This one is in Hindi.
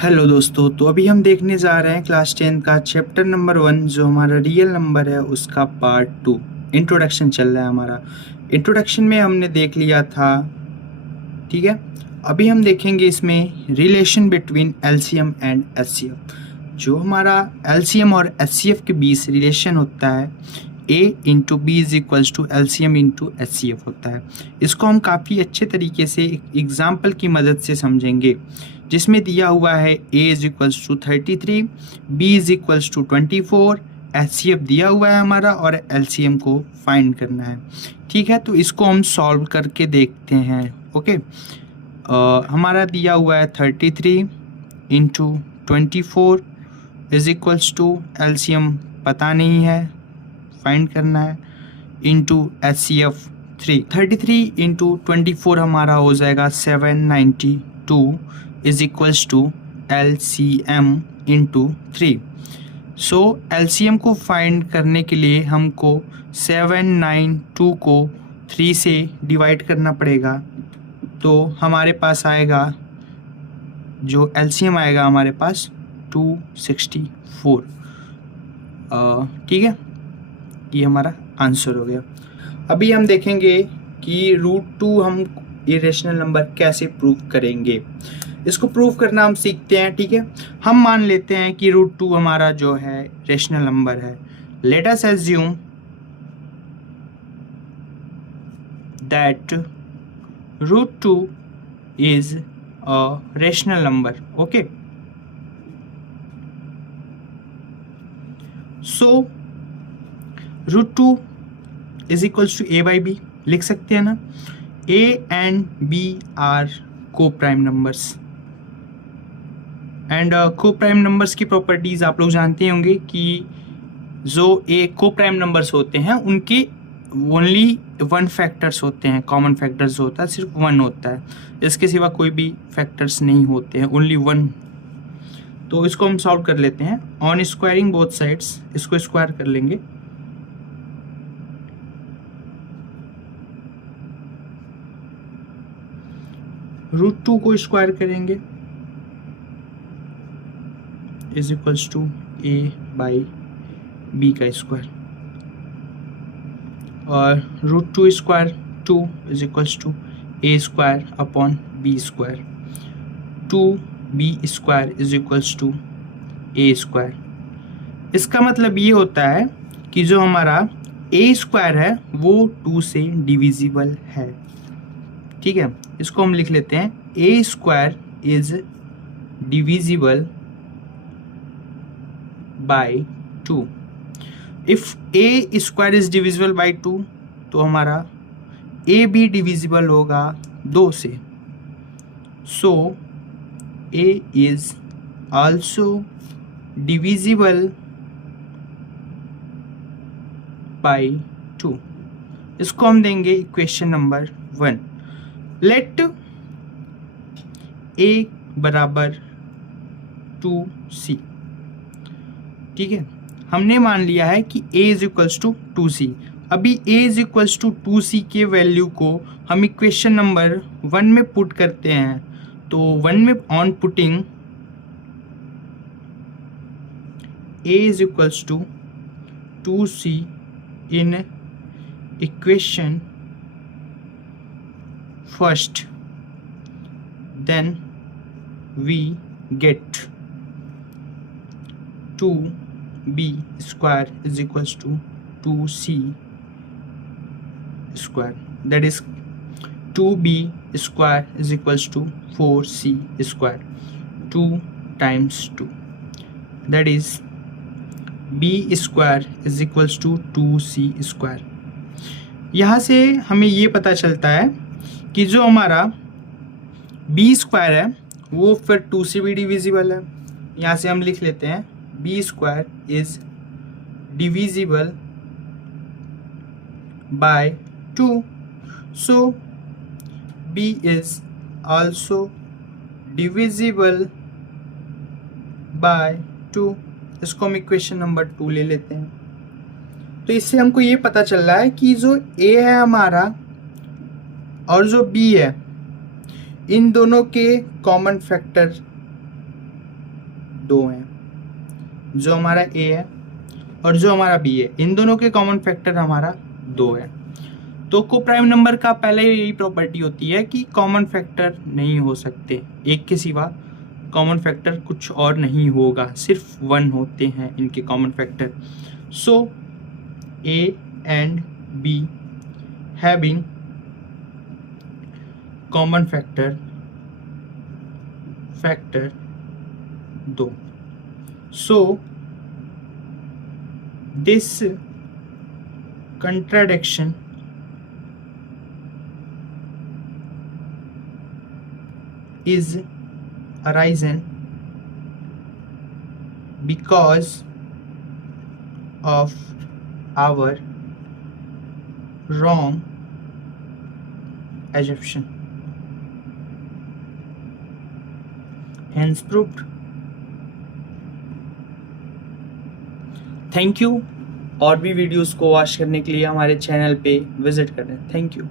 हेलो दोस्तों, तो अभी हम देखने जा रहे हैं क्लास 10 का चैप्टर नंबर 1 जो हमारा रियल नंबर है उसका पार्ट 2 इंट्रोडक्शन चल रहा है हमारा। इंट्रोडक्शन में हमने देख लिया था, ठीक है। अभी हम देखेंगे इसमें relation between LCM and HCF. जो हमारा एलसीएम और एचसीएफ के बीच रिलेशन होता है a into B is equals to LCM into HCF होता है। इसको हम काफ़ी अच्छे तरीके से एक एग्जाम्पल की मदद से समझेंगे, जिसमें दिया हुआ है a is equals to 33, b is equals to 24, HCF दिया हुआ है हमारा और एलसीएम को फाइंड करना है। ठीक है, तो इसको हम सॉल्व करके देखते हैं। ओके, हमारा दिया हुआ है 33 into 24 is equals to LCM पता नहीं है, फाइंड करना है, इंटू एचसीएफ 33 इंटू 24 हमारा हो जाएगा 792 is equals to LCM into 3। So LCM को फाइंड करने के लिए हमको 792 को 3 से डिवाइड करना पड़ेगा, तो हमारे पास आएगा, जो एलसीएम आएगा हमारे पास 264। ठीक है, ये हमारा आंसर हो गया। अभी हम देखेंगे कि √2 हम इरेशनल नंबर कैसे प्रूव करेंगे। इसको प्रूव करना हम सीखते हैं। ठीक है, हम मान लेते हैं कि √2 हमारा जो है रेशनल नंबर है। Let us assume that √2 is a rational number. Okay, so √2 is equals to a by B लिख सकते हैं ना। a and b are coprime numbers, and coprime numbers की प्रॉपर्टीज आप लोग जानते होंगे कि जो a को प्राइम नंबर्स होते हैं उनके ओनली 1 फैक्टर्स होते हैं। कॉमन फैक्टर्स जो होता है सिर्फ 1 होता है, इसके सिवा कोई भी फैक्टर्स नहीं होते हैं, ओनली 1। तो इसको हम सॉल्व कर लेते हैं। ऑन स्क्वायरिंग बोथ साइड्स, इसको स्क्वायर कर लेंगे। √2 को स्क्वायर करेंगे is equals to a by B का स्क्वायर, और √2 square 2 is equals to a square upon b square. 2b square is equals to a square. इसका मतलब ये होता है कि जो हमारा a स्क्वायर है वो 2 से डिविजिबल है। ठीक है, इसको हम लिख लेते हैं a square is divisible by 2। If a square is divisible by 2 तो हमारा a भी डिविजिबल होगा 2 से। सो a is also divisible by 2। इसको हम देंगे इक्वेशन नंबर 1। लेट a बराबर 2c। ठीक है, हमने मान लिया है कि a is equals to 2c। अभी a is equals to 2c के वैल्यू को हम इक्वेशन नंबर 1 में पुट करते हैं। तो 1 में on putting a is equals to 2c in equation first, then we get 2b square is equals to 2c square, that is 2b square is equals to 4c square, 2 times 2, that is b square is equals to 2c square। यहाँ से हमें ये पता चलता है कि जो हमारा b स्क्वायर है वो फिर 2 से भी डिविजिबल है। यहाँ से हम लिख लेते हैं b square is divisible by 2। So b is also divisible by 2। इसको हम इक्वेशन नंबर 2 ले लेते हैं। तो इससे हमको ये पता चल रहा है कि जो a है हमारा और जो b है, इन दोनों के कॉमन फैक्टर 2 हैं, जो हमारा ए है और जो हमारा बी है, इन दोनों के कॉमन फैक्टर हमारा 2 है। तो कोप्राइम नंबर का पहले यही प्रॉपर्टी होती है कि कॉमन फैक्टर नहीं हो सकते, एक के सिवा कॉमन फैक्टर कुछ और नहीं होगा, सिर्फ 1 होते हैं इनके common factor. So A and be having common factor 2। So this contradiction is arisen because of our wrong assumption, hence proved। Thank you. और भी वीडियोस को वॉच करने के लिए हमारे चैनल पे विजिट करें। Thank you.